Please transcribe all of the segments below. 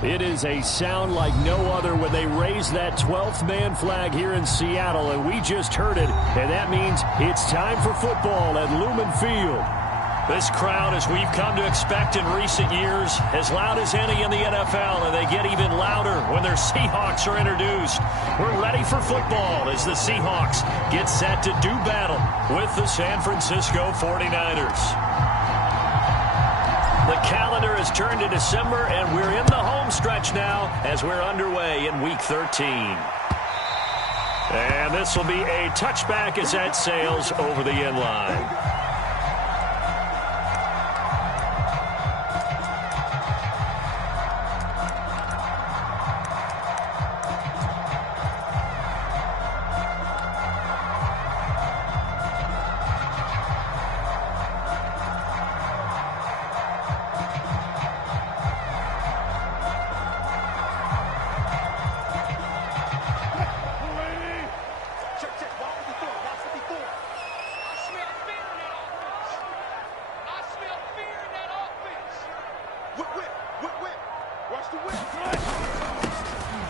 It is a sound like no other when they raise that 12th man flag here in Seattle, and we just heard it, and that means it's time for football at Lumen Field. This crowd, as we've come to expect in recent years, as loud as any in the NFL, and they get even louder when their Seahawks are introduced. We're ready for football as the Seahawks get set to do battle with the San Francisco 49ers. The calendar has turned to December, and we're in the home stretch now as we're underway in Week 13. And this will be a touchback as that sails over the end line.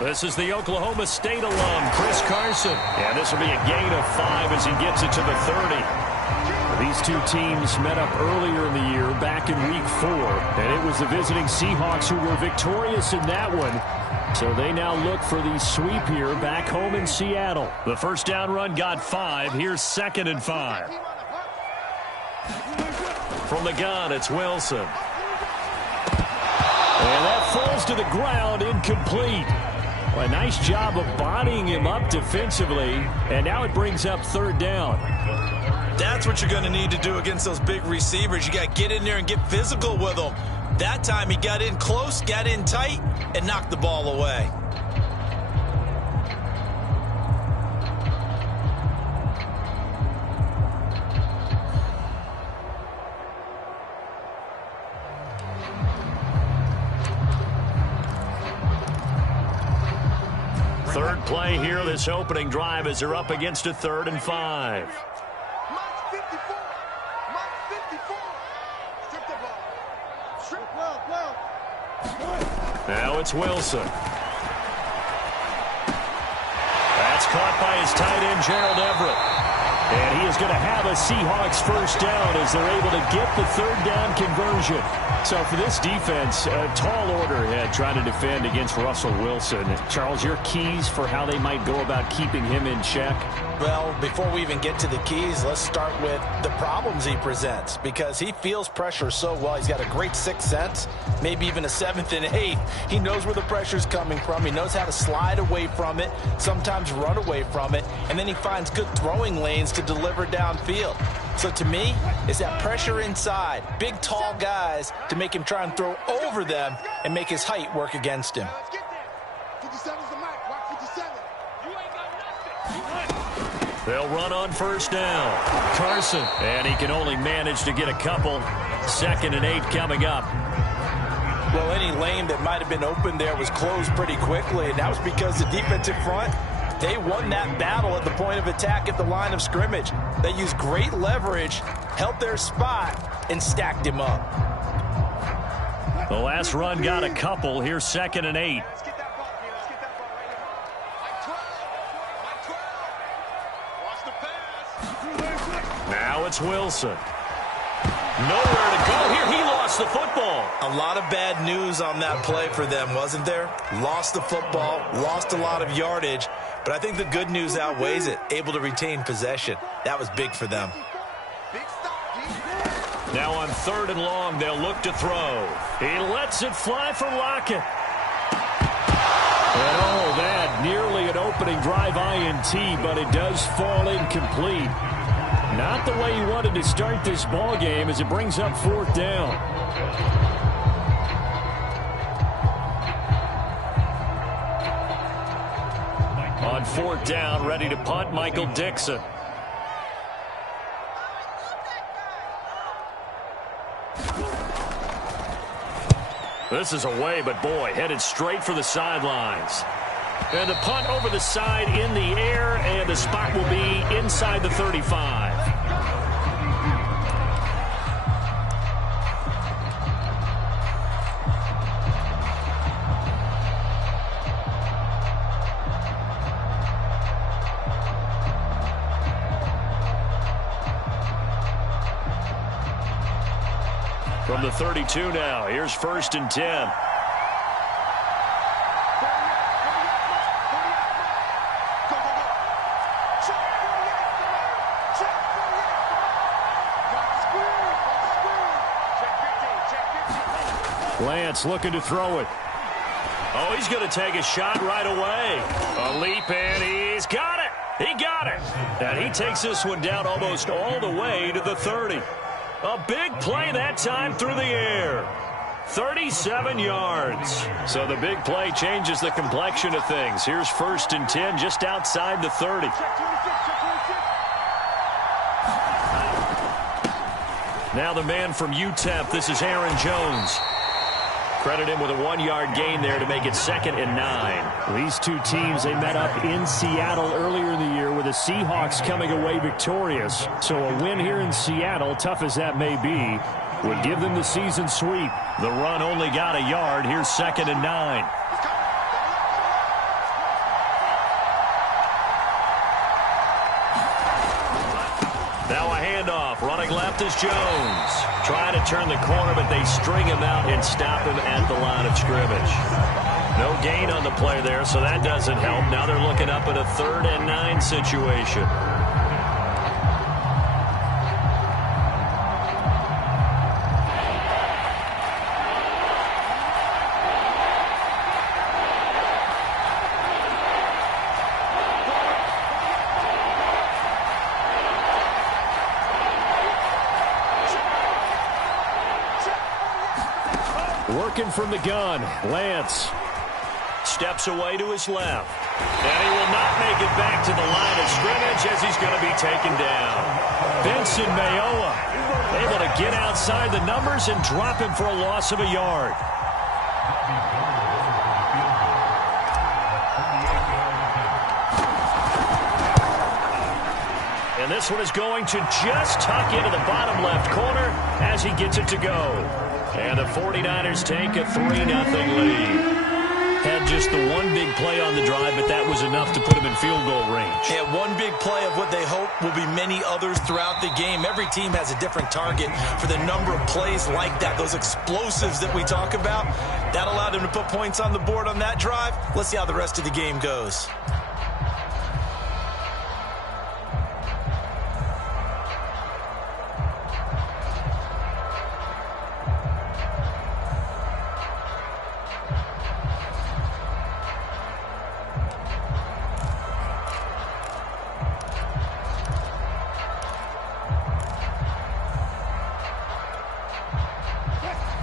This is the Oklahoma State alum, Chris Carson. And this will be a gain of 5 as he gets it to the 30. These two teams met up earlier in the year, back in Week 4. And it was the visiting Seahawks who were victorious in that one. So they now look for the sweep here back home in Seattle. The first down run got 5. Here's 2nd and 5. From the gun, it's Wilson. And that falls to the ground, incomplete. A nice job of bodying him up defensively, and now it brings up 3rd down. That's what you're going to need to do against those big receivers. You got to get in there and get physical with them. That time he got in close, got in tight, and knocked the ball away. Third play here, this opening drive, as they're up against a 3rd and 5. Now it's Wilson. That's caught by his tight end, Gerald Everett. And he is going to have a Seahawks first down as they're able to get the 3rd down conversion. So for this defense, a tall order ahead trying to defend against Russell Wilson. Charles, your keys for how they might go about keeping him in check? Well, before we even get to the keys, let's start with the problems he presents, because he feels pressure so well. He's got a great 6th sense, maybe even a 7th and 8th. He knows where the pressure's coming from. He knows how to slide away from it, sometimes run away from it, and then he finds good throwing lanes to deliver downfield. So to me, it's that pressure inside, big, tall guys to make him try and throw over them and make his height work against him. They'll run on first down. Carson, and he can only manage to get a couple. 2nd and 8 coming up. Well, any lane that might have been open there was closed pretty quickly, and that was because the defensive front, they won that battle at the point of attack at the line of scrimmage. They used great leverage, held their spot, and stacked him up. The last run got a couple. Here's 2nd and 8. Now it's Wilson. Nowhere to go here. He lost the football. A lot of bad news on that play for them, wasn't there? Lost the football, lost a lot of yardage, but I think the good news outweighs it. Able to retain possession. That was big for them. Now on 3rd and long, they'll look to throw. He lets it fly for Lockett. And oh, that nearly an opening drive INT, but it does fall incomplete. Not the way he wanted to start this ball game as it brings up 4th down. On 4th down, ready to punt, Michael Dixon. This is away, but boy, headed straight for the sidelines. And the punt over the side in the air, and the spot will be inside the 35. From the 32 now, here's 1st and 10. Lance looking to throw it. Oh, he's going to take a shot right away. A leap, and he's got it. He got it. And he takes this one down almost all the way to the 30. A big play that time through the air. 37 yards. So the big play changes the complexion of things. Here's 1st and 10 just outside the 30. Now the man from UTEP, this is Aaron Jones. Credit him with a 1-yard gain there to make it 2nd and 9. These two teams, they met up in Seattle earlier in the year with the Seahawks coming away victorious. So a win here in Seattle, tough as that may be, would give them the season sweep. The run only got a yard. Here's 2nd and 9. Now a handoff. Running left is Jones. Trying to turn the corner, but they string him out and stop him at the line of scrimmage. No gain on the play there, so that doesn't help. Now they're looking up at a 3rd and 9 situation. Working from the gun, Lance steps away to his left. And he will not make it back to the line of scrimmage as he's going to be taken down. Benson Mayowa able to get outside the numbers and drop him for a loss of a yard. And this one is going to just tuck into the bottom left corner as he gets it to go. And the 49ers take a 3-0 lead. Had just the one big play on the drive, but that was enough to put him in field goal range. Yeah, one big play of what they hope will be many others throughout the game. Every team has a different target for the number of plays like that, those explosives that we talk about. That allowed them to put points on the board on that drive. Let's see how the rest of the game goes.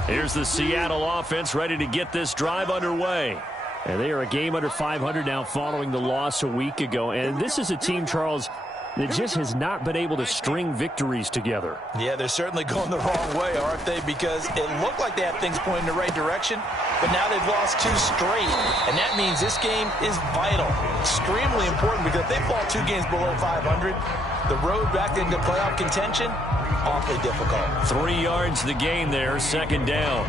Here's the Seattle offense ready to get this drive underway. And they are a game under 500 now following the loss a week ago. And this is a team, Charles, that just has not been able to string victories together. Yeah, they're certainly going the wrong way, aren't they? Because it looked like they had things pointing in the right direction, but now they've lost 2 straight. And that means this game is vital, extremely important, because if they fall 2 games below 500, the road back into playoff contention, awfully difficult. 3 yards the gain there, 2nd down.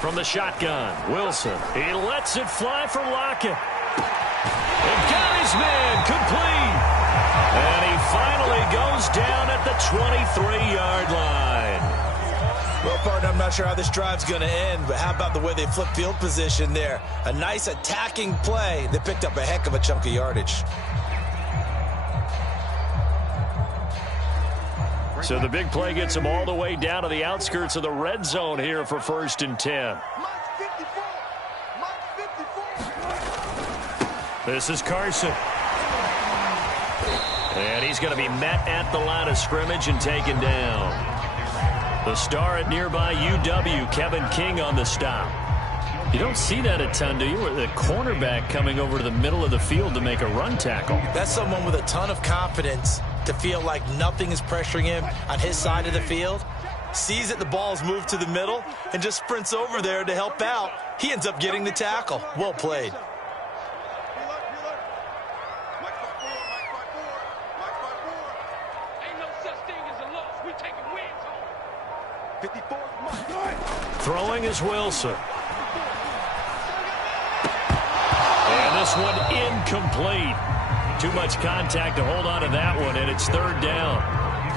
From the shotgun, Wilson. He lets it fly for Lockett. And got his man complete. And he finally goes down at the 23-yard line. Well, partner, I'm not sure how this drive's going to end, but how about the way they flip field position there? A nice attacking play. They picked up a heck of a chunk of yardage. So the big play gets them all the way down to the outskirts of the red zone here for 1st and 10. This is Carson. And he's going to be met at the line of scrimmage and taken down. The star at nearby UW, Kevin King, on the stop. You don't see that a ton, do you? The cornerback coming over to the middle of the field to make a run tackle. That's someone with a ton of confidence to feel like nothing is pressuring him on his side of the field. Sees that the ball's moved to the middle and just sprints over there to help out. He ends up getting the tackle. Well played. Throwing is Wilson. And this one incomplete. Too much contact to hold on to that one, and it's third down.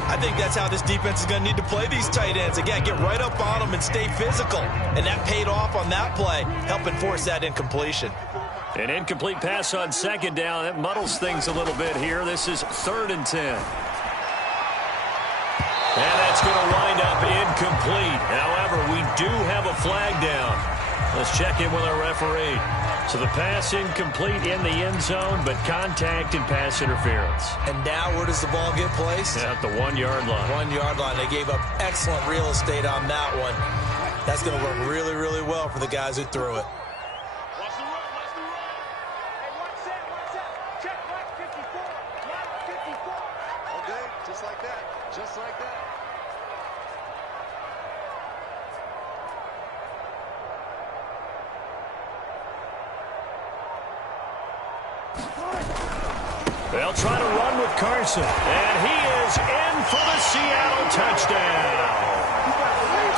I think that's how this defense is going to need to play these tight ends. Again, get right up on them and stay physical. And that paid off on that play, helping force that incompletion. An incomplete pass on second down. That muddles things a little bit here. This is 3rd and 10. And that's going to wind up incomplete. However, we do have a flag down. Let's check in with our referee. So the pass incomplete in the end zone, but contact and pass interference. And now where does the ball get placed? At the 1-yard line. 1-yard line. They gave up excellent real estate on that one. That's going to work really, really well for the guys who threw it. They'll try to run with Carson. And he is in for the Seattle touchdown.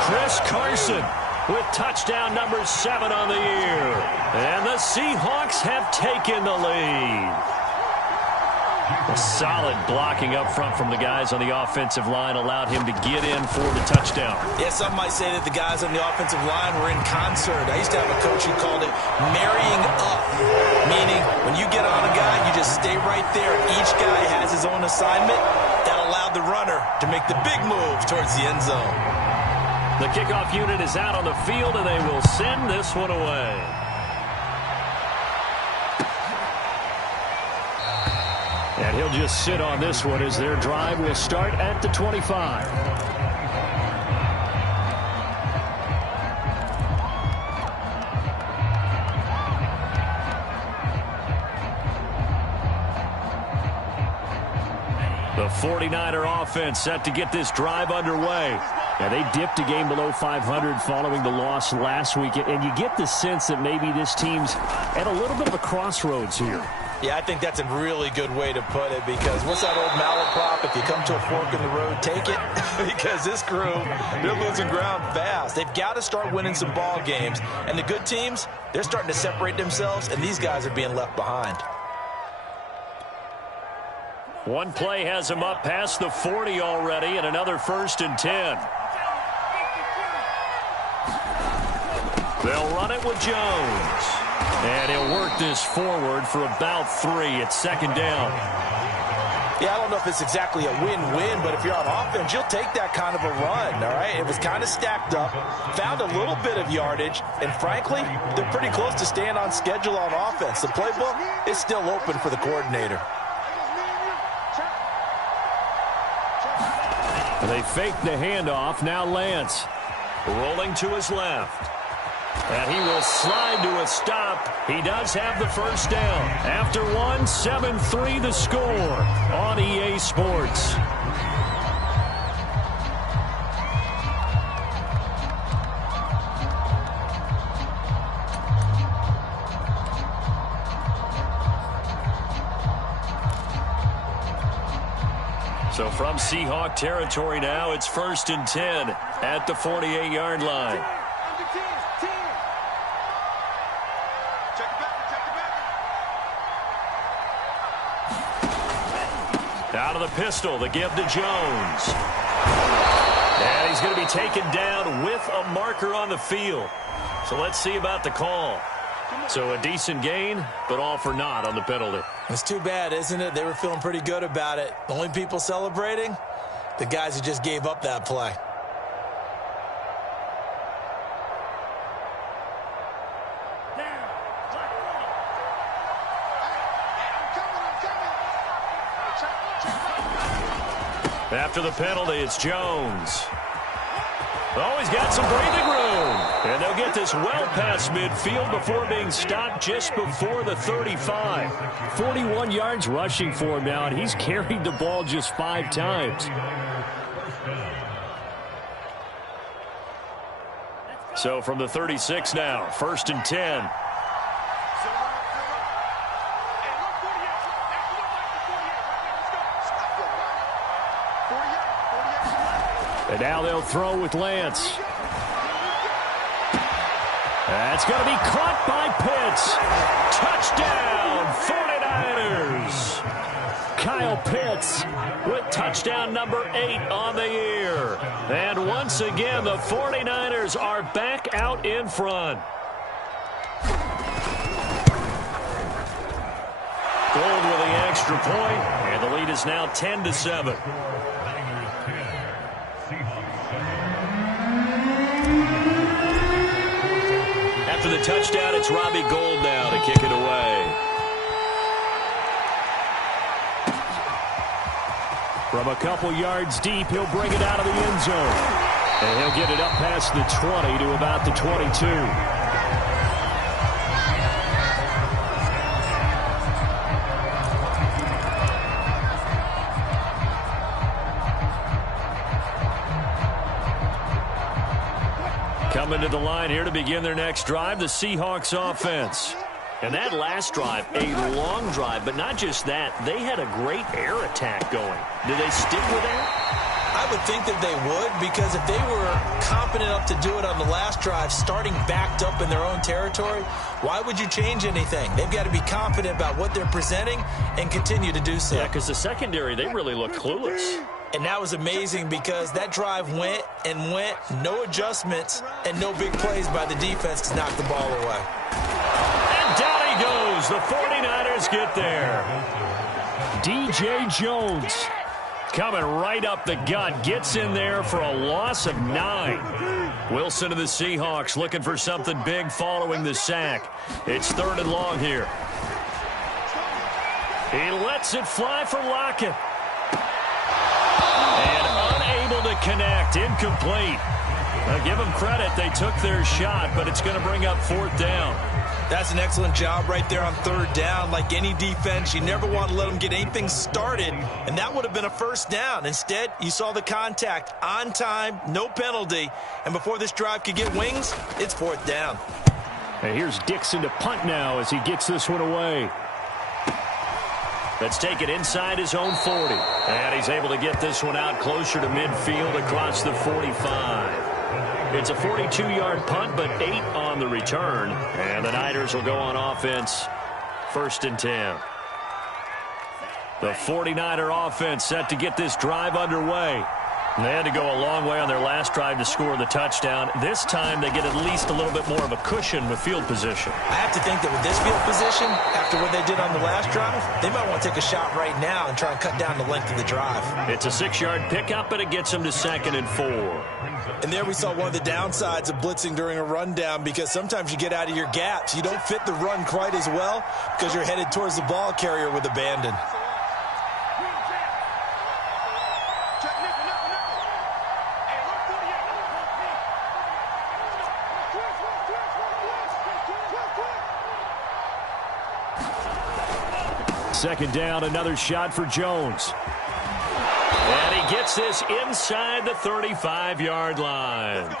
Chris Carson with touchdown number 7 on the year. And the Seahawks have taken the lead. A solid blocking up front from the guys on the offensive line allowed him to get in for the touchdown. Yeah, some might say that the guys on the offensive line were in concert. I used to have a coach who called it marrying up, meaning when you get on a guy, you just stay right there. Each guy has his own assignment. That allowed the runner to make the big move towards the end zone. The kickoff unit is out on the field, and they will send this one away. And he'll just sit on this one as their drive will start at the 25. The 49er offense set to get this drive underway. Now, they dipped a game below 500 following the loss last week, and you get the sense that maybe this team's at a little bit of a crossroads here. Yeah, I think that's a really good way to put it, because what's that old malaprop? If you come to a fork in the road, take it. Because this crew, they're losing ground fast. They've got to start winning some ball games. And the good teams, they're starting to separate themselves, and these guys are being left behind. One play has them up past the 40 already, and another 1st and 10. They'll run it with Jones. And he'll work this forward for about 3. It's 2nd down. Yeah, I don't know if it's exactly a win-win, but if you're on offense, you'll take that kind of a run, all right? It was kind of stacked up, found a little bit of yardage, and frankly, they're pretty close to staying on schedule on offense. The playbook is still open for the coordinator. They fake the handoff. Now Lance rolling to his left. And he will slide to a stop. He does have the 1st down. After 1, 7-3 the score on EA Sports. So from Seahawk territory now, it's 1st and 10 at the 48-yard line. Out of the pistol, the give to Jones. And he's going to be taken down with a marker on the field. So let's see about the call. So a decent gain, but all for naught on the penalty. It's too bad, isn't it? They were feeling pretty good about it. The only people celebrating, the guys who just gave up that play. After the penalty, it's Jones. Oh, he's got some breathing room. And they'll get this well past midfield before being stopped just before the 35. 41 yards rushing for him now, and he's carried the ball just 5 times. So from the 36 now, 1st and 10. And now they'll throw with Lance. That's going to be caught by Pitts. Touchdown, 49ers. Kyle Pitts with touchdown number 8 on the year. And once again, the 49ers are back out in front. Gold with the extra point, and the lead is now 10-7. After the touchdown, it's Robbie Gould now to kick it away. From a couple yards deep, he'll bring it out of the end zone. And he'll get it up past the 20 to about the 22. Coming to the line here to begin their next drive, the Seahawks offense. And that last drive, a long drive, but not just that. They had a great air attack going. Do they stick with that? I would think that they would, because if they were competent enough to do it on the last drive, starting backed up in their own territory, why would you change anything? They've got to be confident about what they're presenting and continue to do so. Yeah, because the secondary, they really looked clueless. And that was amazing because that drive went and went, no adjustments, and no big plays by the defense to knock the ball away. And down he goes. The 49ers get there. DJ Jones coming right up the gut. Gets in there for a loss of 9. Wilson of the Seahawks looking for something big following the sack. It's 3rd and long here. He lets it fly for Lockett. And unable to connect. Incomplete. Now give them credit. They took their shot, but it's going to bring up 4th down. That's an excellent job right there on 3rd down. Like any defense, you never want to let them get anything started, and that would have been a 1st down. Instead, you saw the contact on time, no penalty, and before this drive could get wings, it's 4th down. And here's Dixon to punt now as he gets this one away. Let's take it inside his own 40. And he's able to get this one out closer to midfield across the 45. It's a 42-yard punt, but 8 on the return. And the Niners will go on offense, 1st and 10. The 49er offense set to get this drive underway. They had to go a long way on their last drive to score the touchdown. This time they get at least a little bit more of a cushion with field position. I have to think that with this field position, after what they did on the last drive, they might want to take a shot right now and try and cut down the length of the drive. It's a 6-yard pickup, but it gets them to 2nd and 4. And there we saw one of the downsides of blitzing during a rundown, because sometimes you get out of your gaps. You don't fit the run quite as well because you're headed towards the ball carrier with abandon. Second down, another shot for Jones. And he gets this inside the 35-yard line.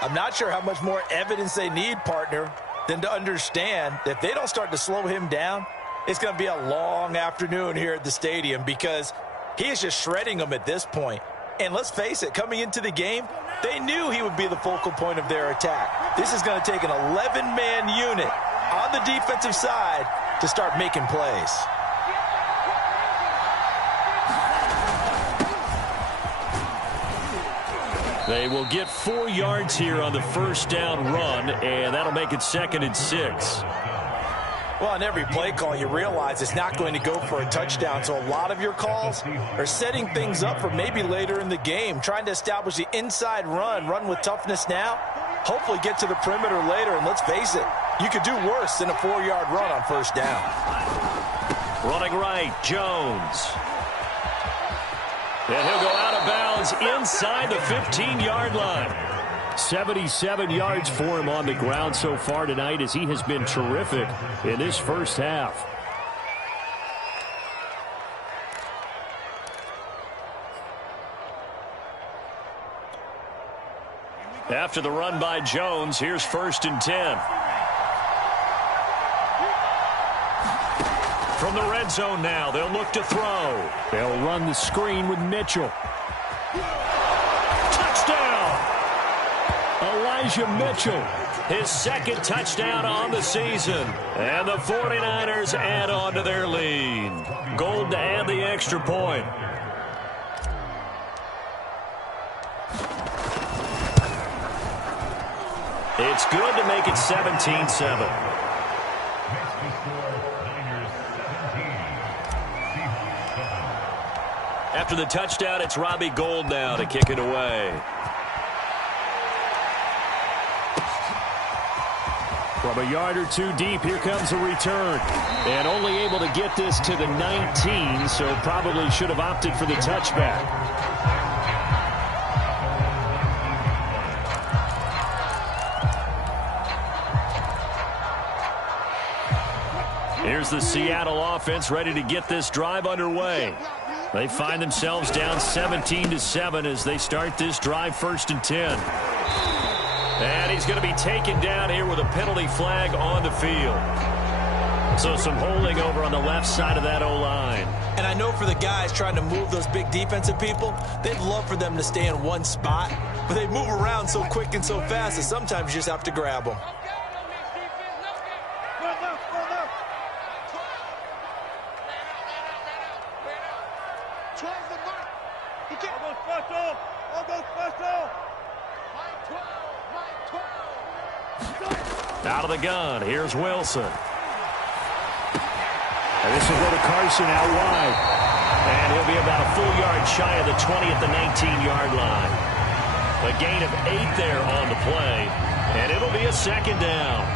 I'm not sure how much more evidence they need, partner, than to understand that if they don't start to slow him down, it's going to be a long afternoon here at the stadium, because he is just shredding them at this point. And let's face it, coming into the game, they knew he would be the focal point of their attack. This is going to take an 11-man unit on the defensive side to start making plays. They will get 4 yards here on the 1st down run, and that'll make it 2nd and 6. Well, on every play call, you realize it's not going to go for a touchdown, so a lot of your calls are setting things up for maybe later in the game, trying to establish the inside run with toughness now, hopefully get to the perimeter later, and let's face it, you could do worse than a 4-yard run on 1st down. Running right, Jones. And he'll go out of bounds inside the 15-yard line. 77 yards for him on the ground so far tonight, as he has been terrific in this first half. After the run by Jones, here's 1st and 10. From the red zone now, they'll look to throw. They'll run the screen with Mitchell. Touchdown! Elijah Mitchell. His second touchdown on the season. And the 49ers add on to their lead. Gold to add the extra point. It's good to make it 17-7. After the touchdown, it's Robbie Gould now to kick it away. From a yard or two deep, here comes a return. And only able to get this to the 19, so probably should have opted for the touchback. Here's the Seattle offense ready to get this drive underway. They find themselves down 17-7 as they start this drive 1st and 10. And he's going to be taken down here with a penalty flag on the field. So some holding over on the left side of that O-line. And I know for the guys trying to move those big defensive people, they'd love for them to stay in one spot. But they move around so quick and so fast that sometimes you just have to grab them. Out of the gun, here's Wilson. And this will go to Carson out wide. And he'll be about a full yard shy of the 20 at the 19-yard line. A gain of 8 there on the play. And it'll be a 2nd down.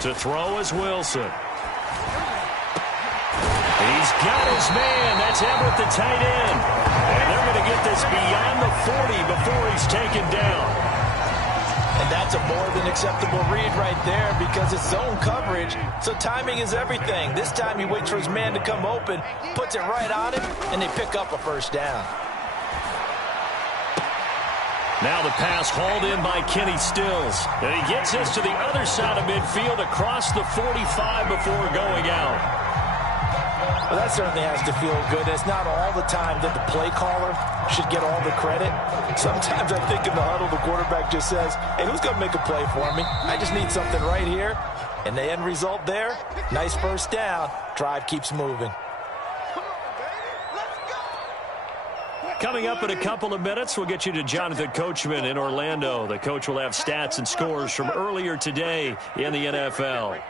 To throw is Wilson. He's got his man. That's Everett, the tight end. And they're going to get this beyond the 40 before he's taken down. And that's a more than acceptable read right there because it's zone coverage, so timing is everything. This time he waits for his man to come open, puts it right on him, and they pick up a 1st down. Now the pass hauled in by Kenny Stills. And he gets this to the other side of midfield across the 45 before going out. Well, that certainly has to feel good. It's not all the time that the play caller should get all the credit. Sometimes I think in the huddle, the quarterback just says, hey, who's going to make a play for me? I just need something right here. And the end result there, nice 1st down. Drive keeps moving. Coming up in a couple of minutes, we'll get you to Jonathan Coachman in Orlando. The coach will have stats and scores from earlier today in the NFL.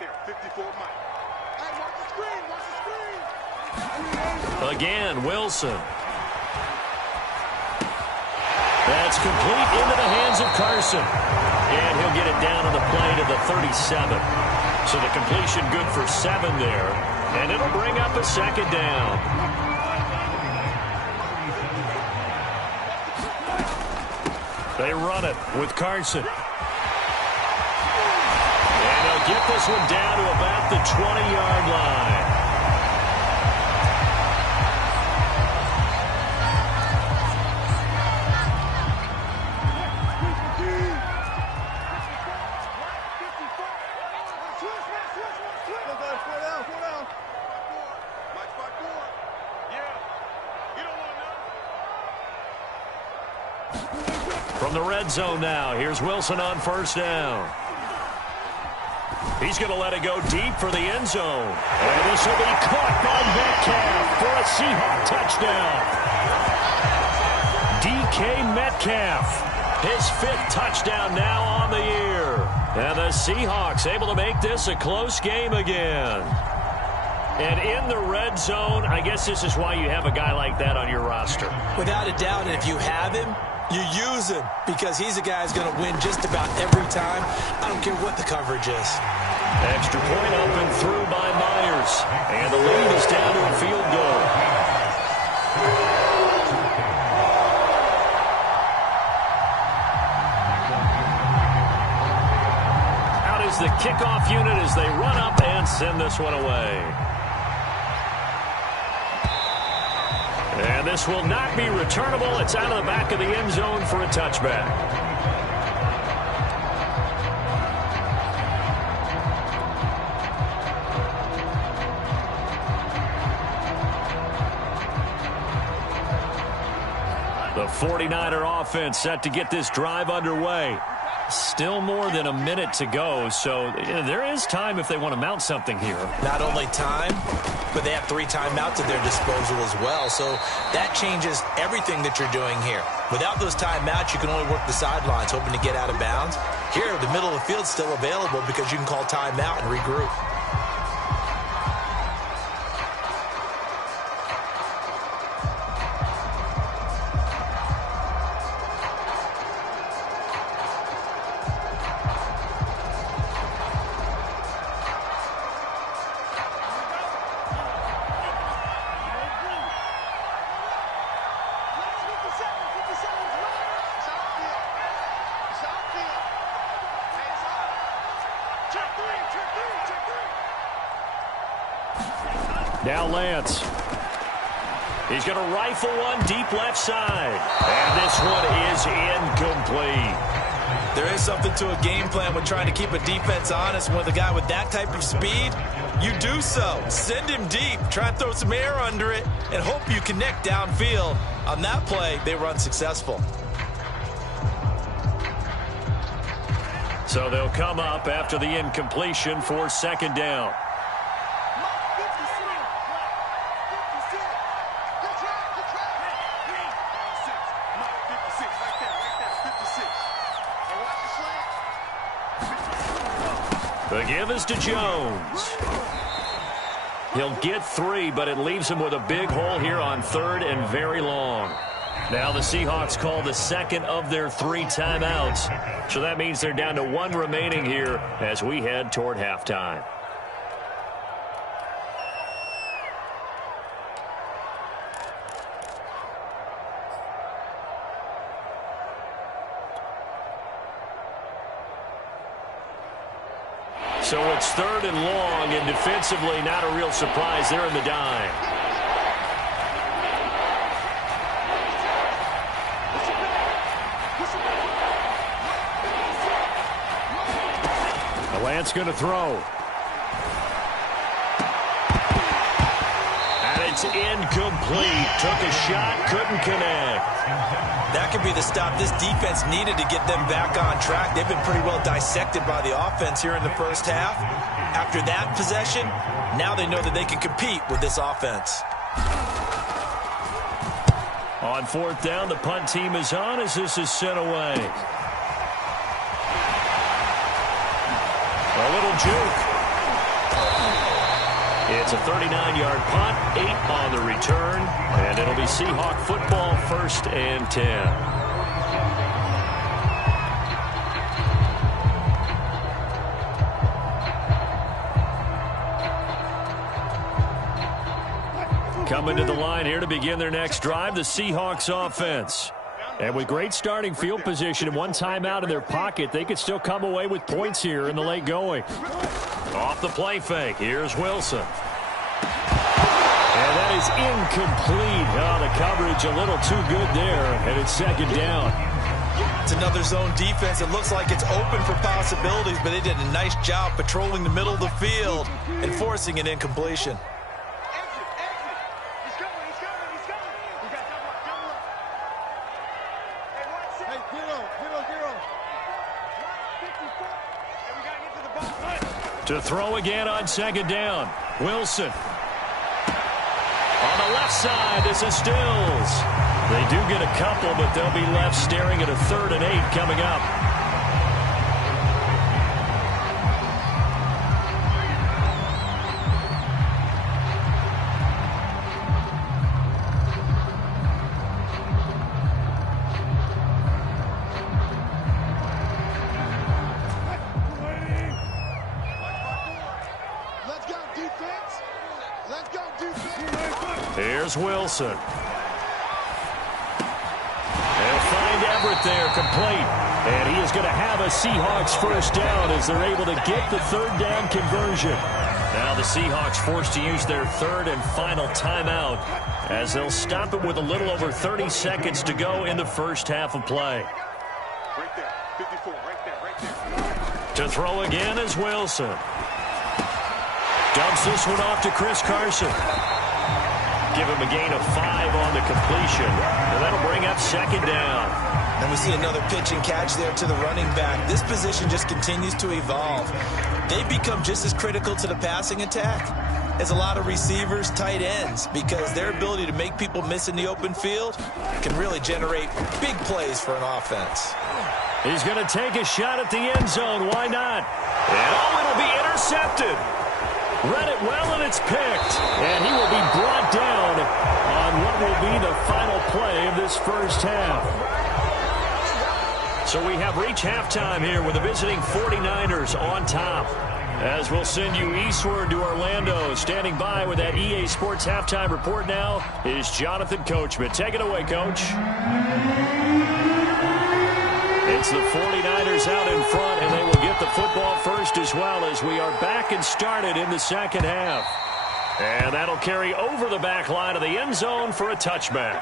Again, Wilson. That's complete into the hands of Carson. And he'll get it down on the play to the 37. So the completion good for 7 there. And it'll bring up a 2nd down. They run it with Carson. And they'll get this one down to about the 20-yard line. From the red zone now, here's Wilson on 1st down. He's going to let it go deep for the end zone. And this will be caught by Metcalf for a Seahawk touchdown. DK Metcalf, his 5th touchdown now on the year. And the Seahawks able to make this a close game again. And in the red zone, I guess this is why you have a guy like that on your roster. Without a doubt, and if you have him, you use him because he's a guy who's going to win just about every time. I don't care what the coverage is. Extra point up and through by Myers. And the lead is down to a field goal. Out is the kickoff unit as they run up and send this one away. And this will not be returnable. It's out of the back of the end zone for a touchback. 49er offense set to get this drive underway. Still more than a minute to go, so there is time if they want to mount something here. Not only time, but they have 3 timeouts at their disposal as well, so that changes everything that you're doing here. Without those timeouts, you can only work the sidelines, hoping to get out of bounds. Here, the middle of the field's still available because you can call timeout and regroup. Now Lance. He's going to rifle one deep left side. And this one is incomplete. There is something to a game plan when trying to keep a defense honest. With a guy with that type of speed, you do so. Send him deep. Try and throw some air under it and hope you connect downfield. On that play, they were unsuccessful. So they'll come up after the incompletion for second down. The give is to Jones. He'll get 3, but it leaves him with a big hole here on 3rd and very long. Now the Seahawks call the second of their 3 timeouts. So that means they're down to 1 remaining here as we head toward halftime. So it's 3rd and long, and defensively not a real surprise. They're in the dime. Lance going to throw. And it's incomplete. Took a shot, couldn't connect. That could be the stop this defense needed to get them back on track. They've been pretty well dissected by the offense here in the first half. After that possession, now they know that they can compete with this offense. On 4th down, the punt team is on as this is sent away. A little juke. It's a 39-yard punt, 8 on the return, and it'll be Seahawk football, 1st and 10. Coming to the line here to begin their next drive, the Seahawks offense. And with great starting field position and 1 timeout in their pocket, they could still come away with points here in the late going. Off the play fake, here's Wilson. And that is incomplete. Oh, the coverage a little too good there, and it's 2nd down. It's another zone defense. It looks like it's open for possibilities, but they did a nice job patrolling the middle of the field and forcing an incompletion. To throw again on 2nd down. Wilson. On the left side, this is Stills. They do get a couple, but they'll be left staring at a 3rd and 8 coming up. Here's Wilson. They'll find Everett there, complete. And he is going to have a Seahawks 1st down as they're able to get the 3rd down conversion. Now the Seahawks forced to use their 3rd and final timeout as they'll stop it with a little over 30 seconds to go in the first half of play. Right there, 54, right there. To throw again is Wilson. Dumps this one off to Chris Carson. give him a gain of 5 on the completion. And that'll bring up second down. And we see another pitch and catch there to the running back. This position just continues to evolve. They've become just as critical to the passing attack as a lot of receivers, tight ends, because their ability to make people miss in the open field can really generate big plays for an offense. He's going to take a shot at the end zone. Why not? And it'll be intercepted. Read it well, and it's picked. And he will be brought down on what will be the final play of this first half. So we have reached halftime here with the visiting 49ers on top. As we'll send you eastward to Orlando. Standing by with that EA Sports halftime report now is Jonathan Coachman. Take it away, Coach. It's the 49ers out in front, and they will get the football first as well as we are back and started in the second half. And that'll carry over the back line of the end zone for a touchback.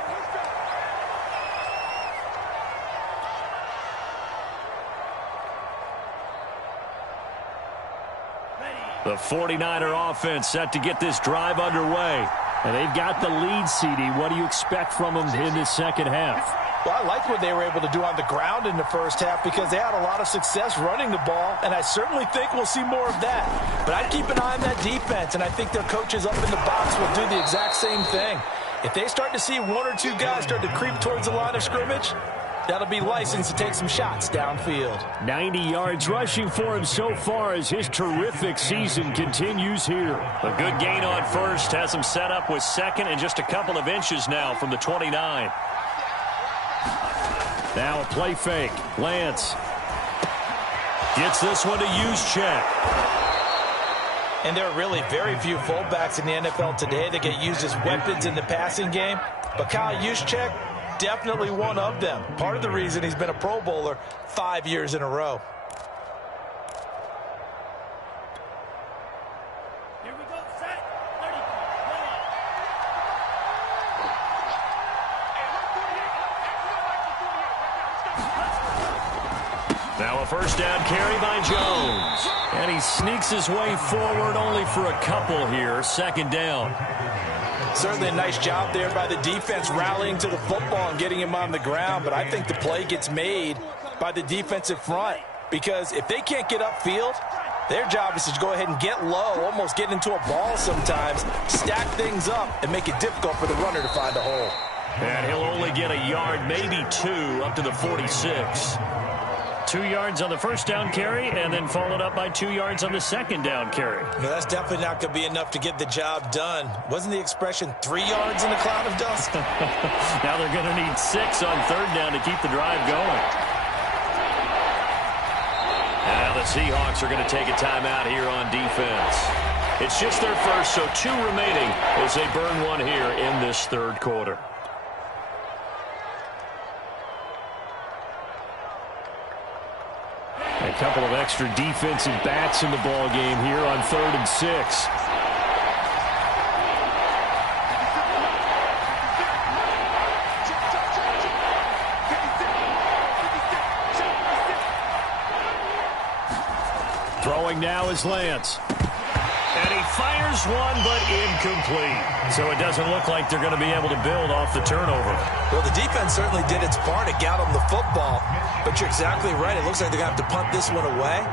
The 49er offense set to get this drive underway. And they've got the lead, CD. What do you expect from them in this second half? Well, I like what they were able to do on the ground in the first half because they had a lot of success running the ball, and I certainly think we'll see more of that. But I'd keep an eye on that defense, and I think their coaches up in the box will do the exact same thing. If they start to see 1 or 2 guys start to creep towards the line of scrimmage, that'll be licensed to take some shots downfield. 90 yards rushing for him so far as his terrific season continues here. A good gain on first has him set up with second and just a couple of inches now from the 29. Now a play fake. Lance gets this one to Juszczyk. And there are really very few fullbacks in the NFL today that get used as weapons in the passing game. But Kyle Juszczyk, definitely one of them. Part of the reason he's been a Pro Bowler 5 years in a row. Here we go, set, 30, Now a first down carry by Jones. And he sneaks his way forward only for a couple here. Second down. Certainly a nice job there by the defense rallying to the football and getting him on the ground, but I think the play gets made by the defensive front because if they can't get upfield, their job is to go ahead and get low, almost get into a ball sometimes, stack things up, and make it difficult for the runner to find a hole. And he'll only get a yard, maybe 2, up to the 46. 2 yards on the first down carry, and then followed up by 2 yards on the second down carry. No, that's definitely not going to be enough to get the job done. Wasn't the expression 3 yards in a cloud of dust? Now they're going to need 6 on third down to keep the drive going. And now the Seahawks are going to take a timeout here on defense. It's just their first, so 2 remaining as they burn one here in this third quarter. A couple of extra defensive backs in the ball game here on 3rd and 6. Throwing now is Lance. And he fires one, but incomplete. So it doesn't look like they're going to be able to build off the turnover. Well, the defense certainly did its part. It got them the football. But you're exactly right. It looks like they're going to have to punt this one away.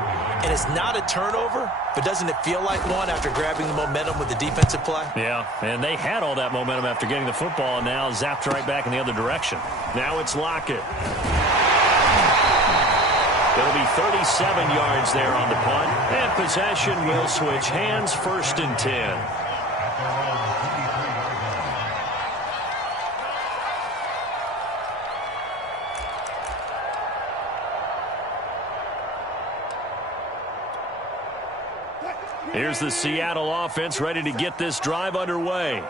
And it's not a turnover, but doesn't it feel like one after grabbing the momentum with the defensive play? Yeah, and they had all that momentum after getting the football, and now zapped right back in the other direction. Now it's Lockett. It'll be 37 yards there on the punt. And possession will switch hands, 1st and 10. Here's the Seattle offense ready to get this drive underway.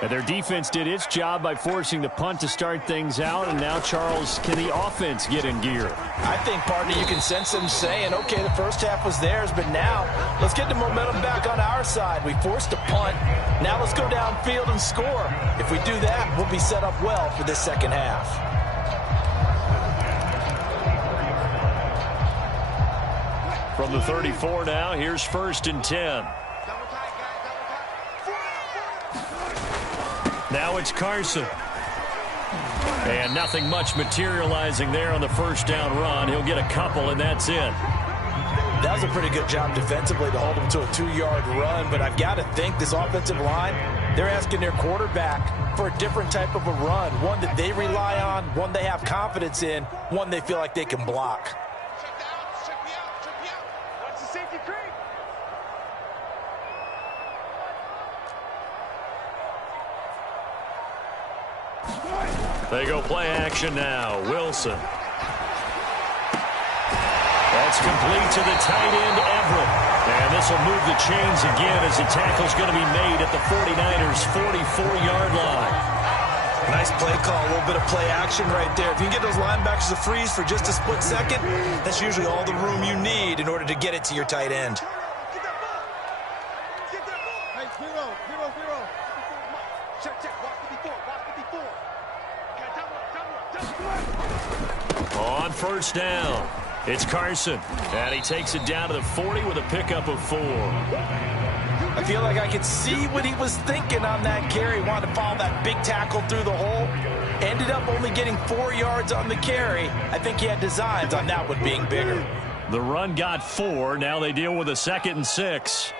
And their defense did its job by forcing the punt to start things out. And now, Charles, can the offense get in gear? I think, partner, you can sense them saying, okay, the first half was theirs, but now let's get the momentum back on our side. We forced a punt. Now let's go downfield and score. If we do that, we'll be set up well for this second half. From the 34 now, here's 1st and 10. Now it's Carson. And nothing much materializing there on the first down run. He'll get a couple, and that's it. That was a pretty good job defensively to hold him to a 2-yard run, but I've got to think this offensive line, they're asking their quarterback for a different type of a run, one that they rely on, one they have confidence in, one they feel like they can block. Check me out. Watch the safety creep. They go play action now. Wilson. That's complete to the tight end, Everett. And this will move the chains again as the tackle's going to be made at the 49ers' 44-yard line. Nice play call, a little bit of play action right there. If you can get those linebackers to freeze for just a split second, that's usually all the room you need in order to get it to your tight end. Get that ball. Get that ball. Hey, zero. Check. Watch 54. On first down, it's Carson. And he takes it down to the 40 with a pickup of 4. I feel like I could see what he was thinking on that carry. Wanted to follow that big tackle through the hole. Ended up only getting 4 yards on the carry. I think he had designs on that one being bigger. The run got 4. Now they deal with a 2nd and 6.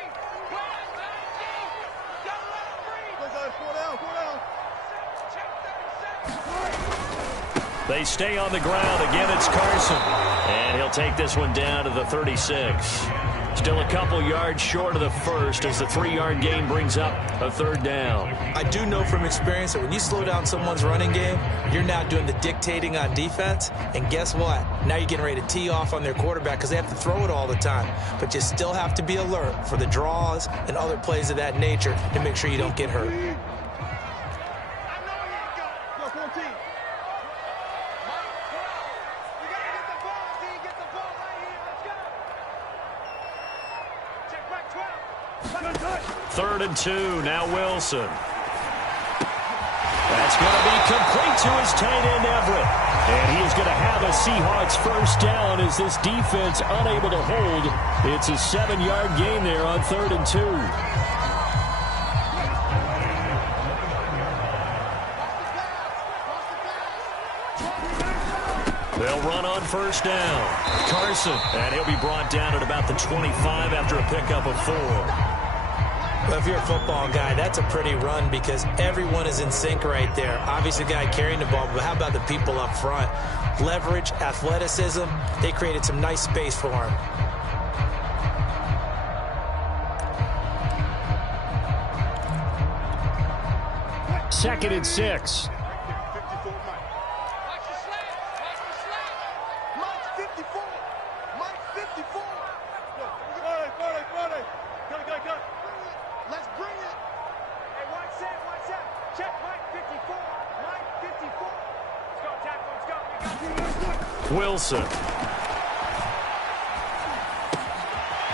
They stay on the ground. Again, it's Carson. And he'll take this one down to the 36. Still a couple yards short of the first as the 3-yard gain brings up a 3rd down. I do know from experience that when you slow down someone's running game, you're now doing the dictating on defense. And guess what? Now you're getting ready to tee off on their quarterback because they have to throw it all the time. But you still have to be alert for the draws and other plays of that nature to make sure you don't get hurt. Third and 2, now Wilson. That's going to be complete to his tight end, Everett. And he is going to have a Seahawks first down as this defense unable to hold. It's a 7-yard gain there on 3rd and 2. They'll run on first down. Carson, and he'll be brought down at about the 25 after a pickup of 4. Well, if you're a football guy, that's a pretty run because everyone is in sync right there. Obviously, the guy carrying the ball, but how about the people up front? Leverage, athleticism, they created some nice space for him. Second and 6. Wilson.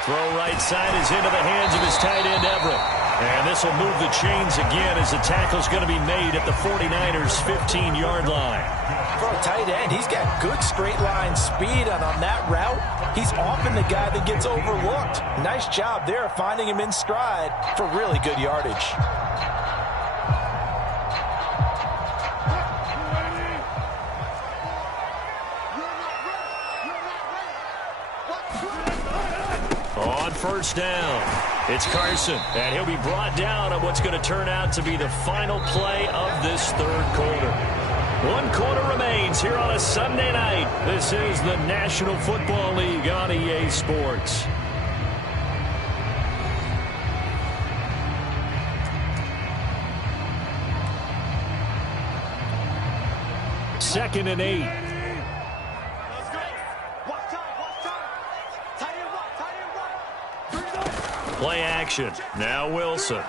Throw right side is into the hands of his tight end, Everett. And this will move the chains again as the tackle's going to be made at the 49ers' 15-yard line. For a tight end, he's got good straight line speed, and on that route, he's often the guy that gets overlooked. Nice job there finding him in stride for really good yardage. On first down, it's Carson, and he'll be brought down on what's going to turn out to be the final play of this 3rd quarter. 1 quarter remains here on a Sunday night. This is the National Football League on EA Sports. Second and 8. Play action. Now Wilson.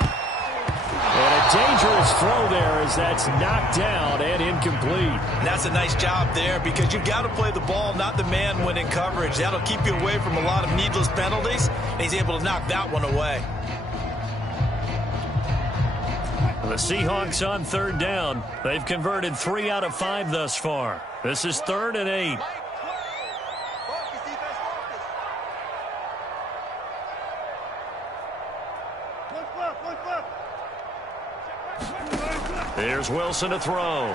And a dangerous throw there as that's knocked down and incomplete. And that's a nice job there because you've got to play the ball, not the man when in coverage. That'll keep you away from a lot of needless penalties, and he's able to knock that one away. The Seahawks on 3rd down. They've converted 3 out of 5 thus far. This is 3rd and 8. Here's Wilson to throw.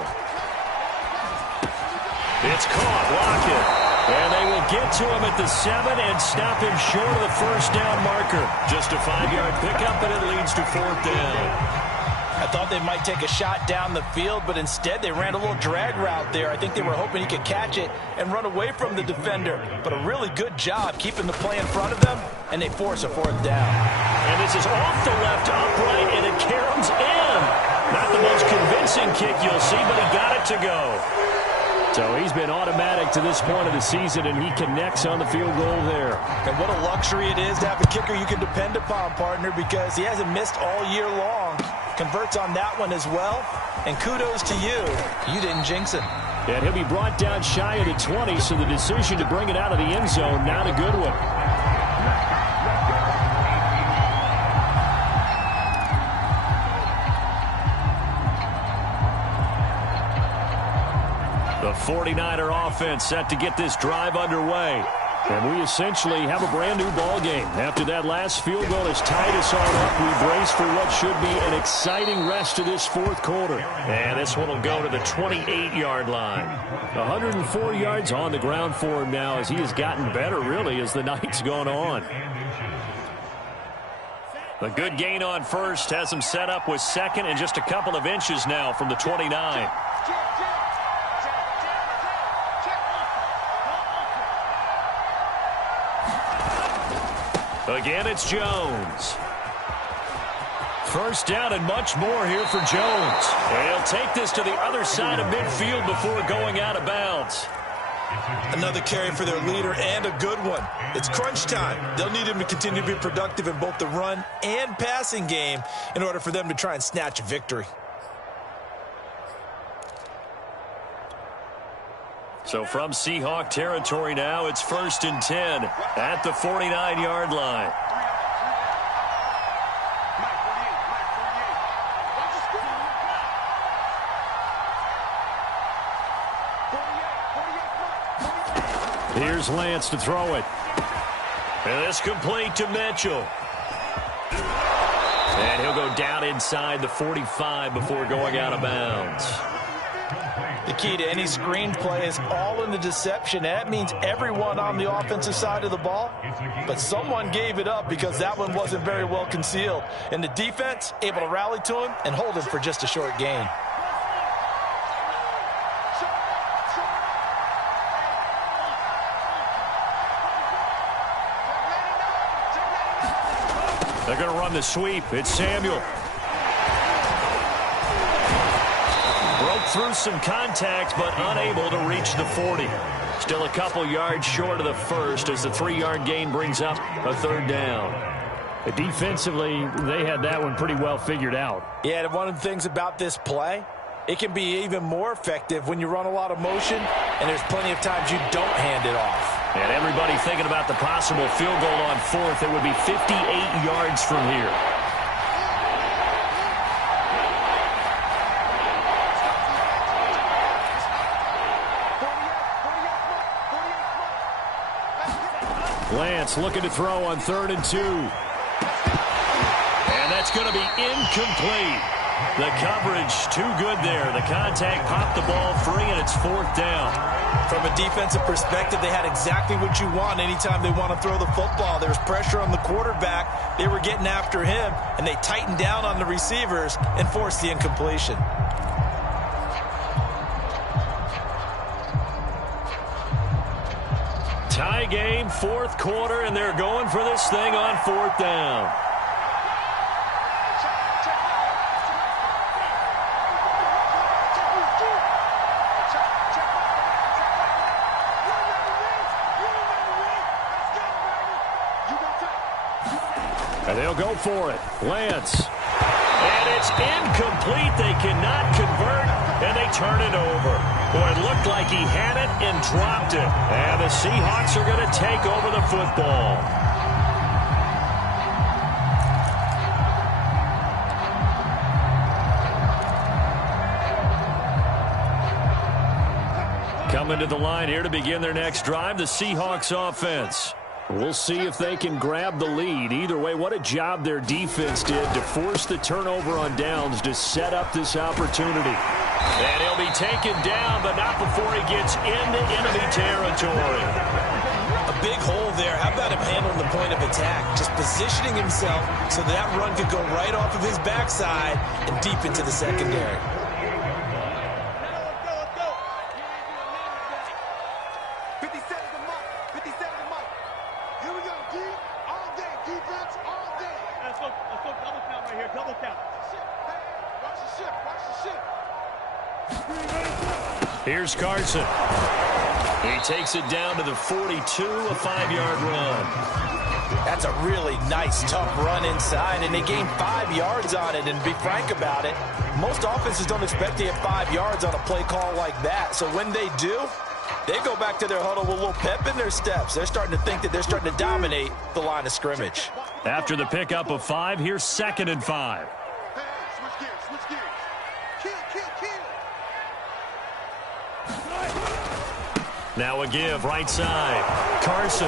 It's caught. Lockett. And they will get to him at the 7 and stop him short of the first down marker. Just a 5-yard pickup, and it leads to 4th down. I thought they might take a shot down the field, but instead they ran a little drag route there. I think they were hoping he could catch it and run away from the defender. But a really good job keeping the play in front of them, and they force a 4th down. And this is off the left upright, and it caroms in. Not the most convincing kick you'll see, but he got it to go. So he's been automatic to this point of the season, and he connects on the field goal there. And what a luxury it is to have a kicker you can depend upon, partner, because he hasn't missed all year long. Converts on that one as well. And kudos to you. You didn't jinx him. And he'll be brought down shy of the 20, so the decision to bring it out of the end zone, not a good one. The 49er offense set to get this drive underway. And we essentially have a brand-new ball game. After that last field goal has tied us all up, we brace for what should be an exciting rest of this 4th quarter. And this one will go to the 28-yard line. 104 yards on the ground for him now as he has gotten better, really, as the night's gone on. A good gain on first has him set up with 2nd and just a couple of inches now from the 29. Again, it's Jones. First down and much more here for Jones. And he'll take this to the other side of midfield before going out of bounds. Another carry for their leader and a good one. It's crunch time. They'll need him to continue to be productive in both the run and passing game in order for them to try and snatch a victory. So from Seahawk territory now, it's 1st and 10 at the 49-yard line. Here's Lance to throw it. And it's complete to Mitchell. And he'll go down inside the 45 before going out of bounds. The key to any screenplay is all in the deception. That means everyone on the offensive side of the ball, but someone gave it up because that one wasn't very well concealed. And the defense able to rally to him and hold him for just a short gain. They're going to run the sweep. It's Samuel. Broke through some contact, but unable to reach the 40. Still a couple yards short of the first as the 3-yard gain brings up a 3rd down. Defensively, they had that one pretty well figured out. Yeah, and one of the things about this play, it can be even more effective when you run a lot of motion, and there's plenty of times you don't hand it off. And everybody thinking about the possible field goal on 4th. It would be 58 yards from here. Lance looking to throw on 3rd and 2. And that's going to be incomplete. The coverage too good there. The contact popped the ball free, and it's 4th down. From a defensive perspective, they had exactly what you want anytime they want to throw the football. There was pressure on the quarterback. They were getting after him, and they tightened down on the receivers and forced the incompletion. Tie game, 4th quarter, and they're going for this thing on 4th down. And they'll go for it. Lance. And it's incomplete. They cannot convert, and they turn it over. Boy, it looked like he had it and dropped it. And the Seahawks are going to take over the football. Coming to the line here to begin their next drive, the Seahawks offense. We'll see if they can grab the lead. Either way, what a job their defense did to force the turnover on downs to set up this opportunity. And he'll be taken down, but not before he gets into enemy territory. A big hole there. How about him handling the point of attack? Just positioning himself so that run could go right off of his backside and deep into the secondary. Here's Carson. He takes it down to the 42, a 5-yard run. That's a really nice, tough run inside, and they gained 5 yards on it. And to be frank about it, most offenses don't expect to get 5 yards on a play call like that. So when they do, they go back to their huddle with a little pep in their steps. They're starting to think that they're starting to dominate the line of scrimmage. After the pickup of 5, here's 2nd and 5. Now a give, right side. Carson.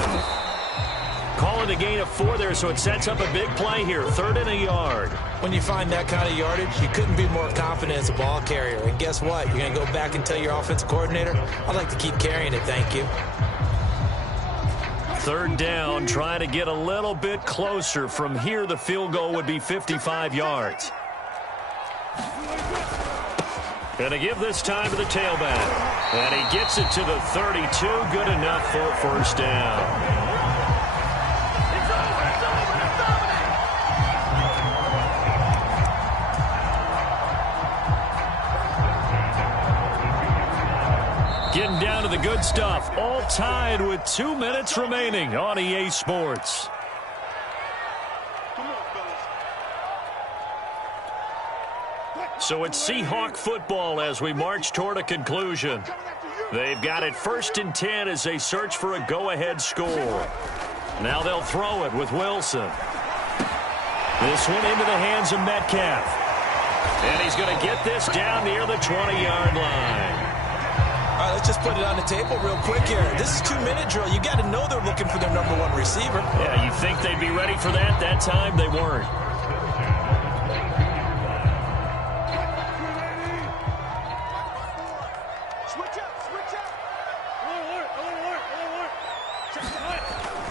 Calling a gain of 4 there, so it sets up a big play here. 3rd and a yard. When you find that kind of yardage, you couldn't be more confident as a ball carrier. And guess what? You're going to go back and tell your offensive coordinator, I'd like to keep carrying it, thank you. 3rd down, trying to get a little bit closer. From here, the field goal would be 55 yards. Going to give this time to the tailback. And he gets it to the 32. Good enough for a 1st down. Getting down to the good stuff. All tied with 2 minutes remaining on EA Sports. So it's Seahawk football as we march toward a conclusion. They've got it 1st and 10 as they search for a go-ahead score. Now they'll throw it with Wilson. This one into the hands of Metcalf. And he's going to get this down near the 20-yard line. All right, let's just put it on the table real quick here. This is 2-minute drill. You got to know they're looking for their number 1 receiver. Yeah, you think they'd be ready for that? That time they weren't.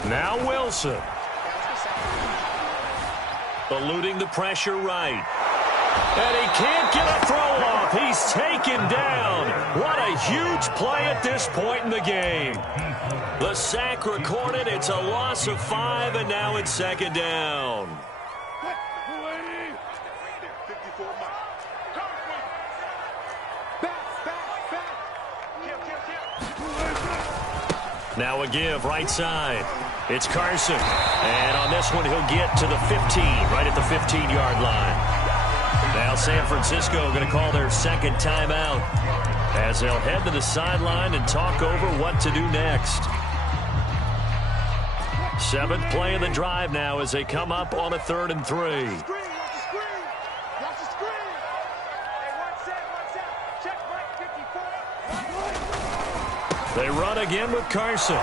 Now Wilson. Eluding the pressure right. And he can't get a throw off. He's taken down. What a huge play at this point in the game. The sack recorded. It's a loss of 5, and now it's 2nd down. Now a give, right side. It's Carson. And on this one, he'll get to the 15, right at the 15-yard line. Now San Francisco going to call their 2nd timeout as they'll head to the sideline and talk over what to do next. 7th play of the drive now as they come up on a 3rd and 3. They run again with Carson.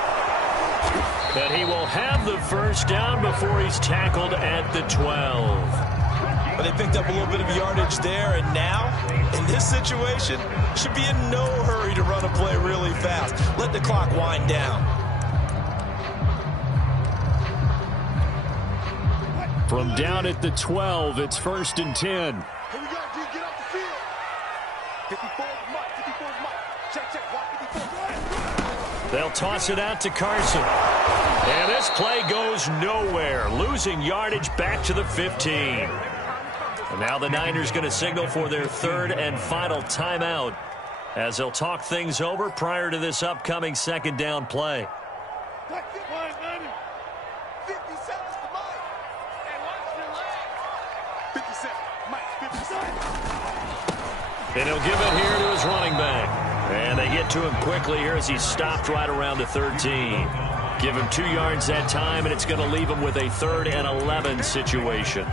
And he will have the 1st down before he's tackled at the 12. But they picked up a little bit of yardage there, and now, in this situation, should be in no hurry to run a play really fast. Let the clock wind down. From down at the 12, it's 1st and 10. Here we go, D. Get off the field. 54 is Mike. 54 is Mike. Check. Watch 54. They'll toss it out to Carson. And this play goes nowhere. Losing yardage back to the 15. And now the Niners going to signal for their 3rd and final timeout as they'll talk things over prior to this upcoming 2nd down play. 50 seconds to Mike. And watch the leg. 57. Mike, 57. And he'll give it here to his running back. And they get to him quickly here as he's stopped right around the 13. Give him 2 yards that time, and it's going to leave him with a 3rd and 11 situation.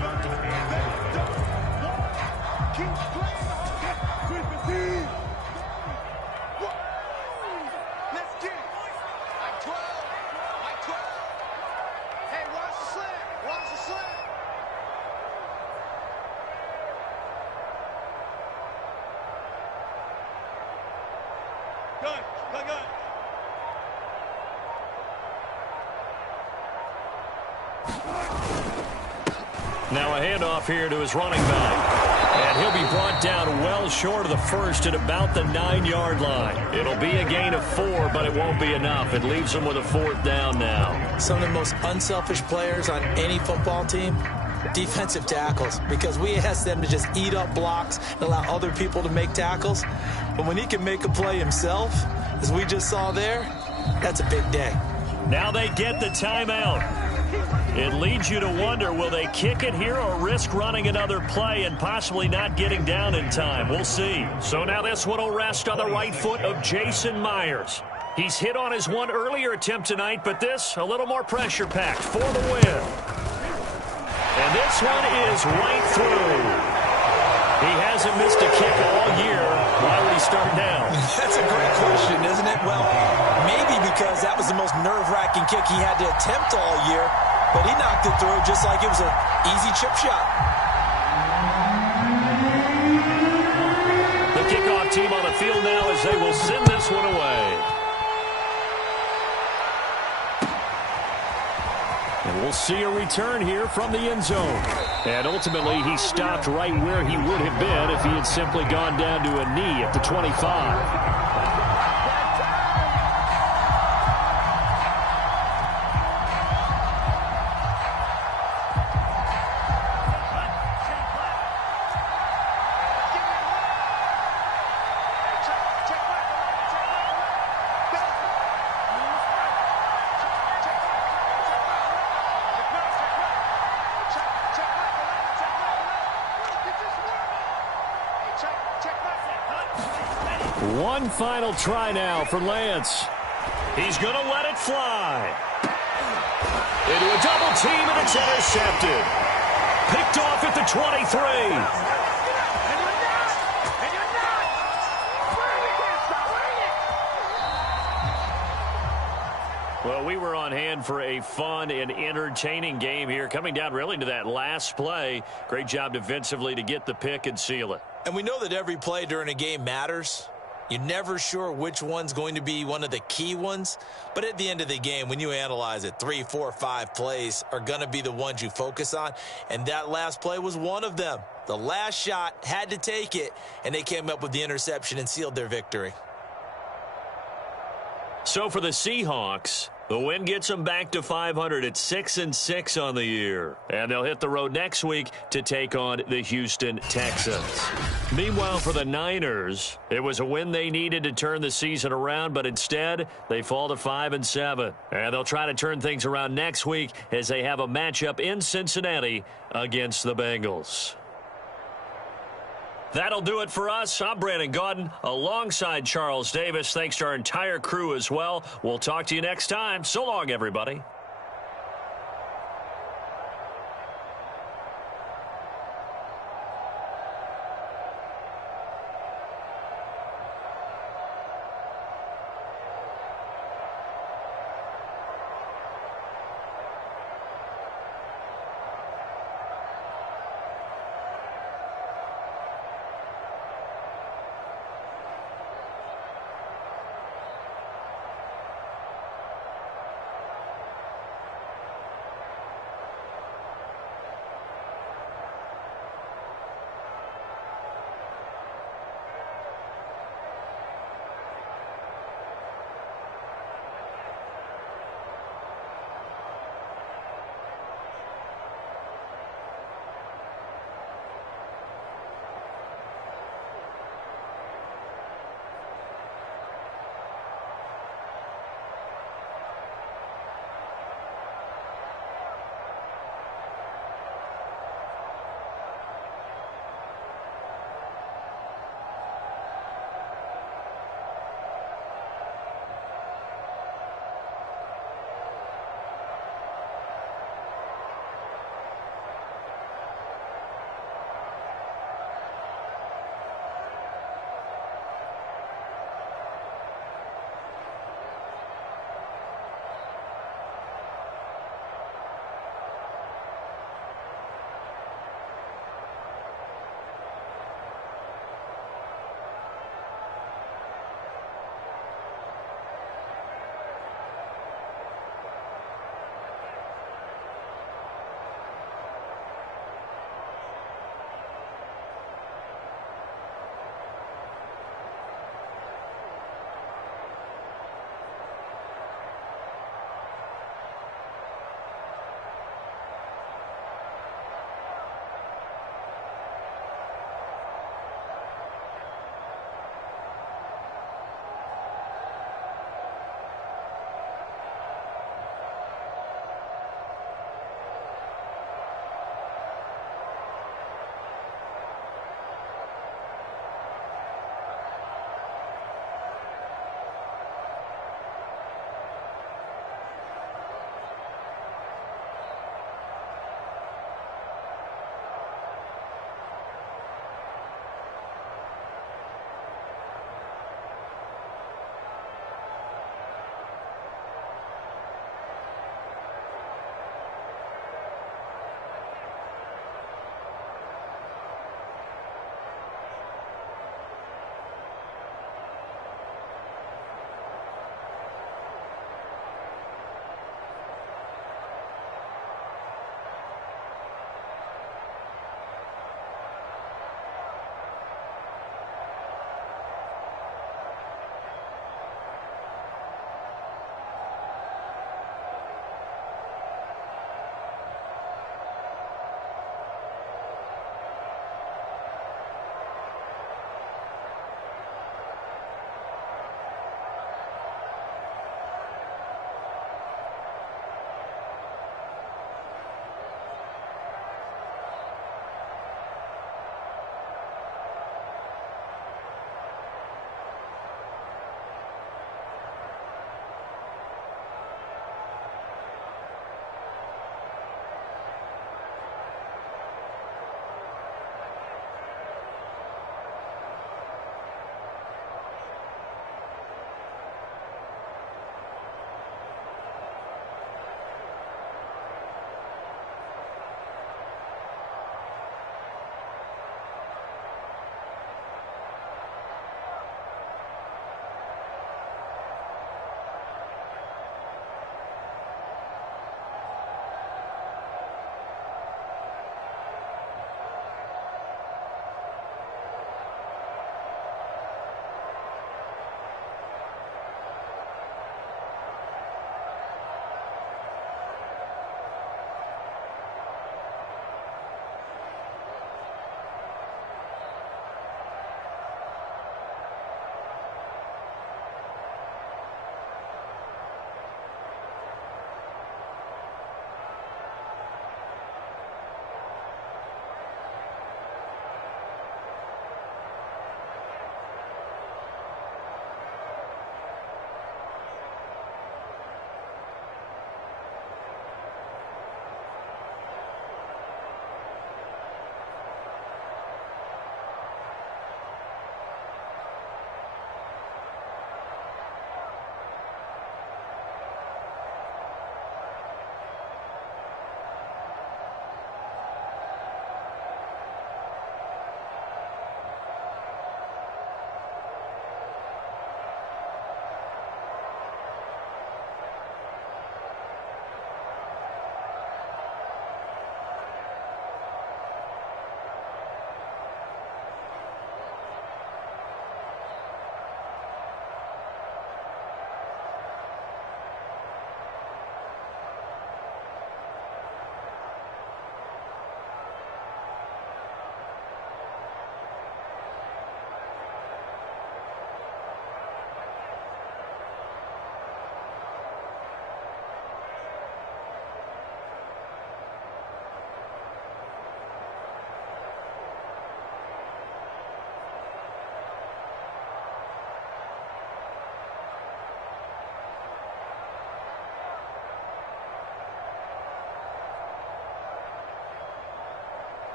Now a handoff here to his running back. And he'll be brought down well short of the first at about the 9-yard line. It'll be a gain of 4, but it won't be enough. It leaves him with a 4th down now. Some of the most unselfish players on any football team, defensive tackles, because we ask them to just eat up blocks and allow other people to make tackles. But when he can make a play himself, as we just saw there, that's a big day. Now they get the timeout. It leads you to wonder, will they kick it here or risk running another play and possibly not getting down in time? We'll see. So now this one will rest on the right foot of Jason Myers. He's hit on his one earlier attempt tonight, but this a little more pressure-packed for the win. And this one is right through. He hasn't missed a kick all year. Why would he start now? That's a great question, isn't it? Well, maybe because that was the most nerve-wracking kick he had to attempt all year, but he knocked it through just like it was an easy chip shot. The kickoff team on the field now as they will send this one away. And we'll see a return here from the end zone. And ultimately, he stopped right where he would have been if he had simply gone down to a knee at the 25. One final try now for Lance. He's going to let it fly. Into a double team, and it's intercepted. Picked off at the 23. Well, we were on hand for a fun and entertaining game here, coming down really to that last play. Great job defensively to get the pick and seal it. And we know that every play during a game matters. You're never sure which one's going to be one of the key ones. But at the end of the game, when you analyze it, 3, 4, 5 plays are going to be the ones you focus on. And that last play was one of them. The last shot had to take it, and they came up with the interception and sealed their victory. So for the Seahawks, the win gets them back to 500 at 6-6 on the year. And they'll hit the road next week to take on the Houston Texans. Meanwhile, for the Niners, it was a win they needed to turn the season around, but instead, they fall to 5-7. And they'll try to turn things around next week as they have a matchup in Cincinnati against the Bengals. That'll do it for us. I'm Brandon Gaudin alongside Charles Davis. Thanks to our entire crew as well. We'll talk to you next time. So long, everybody.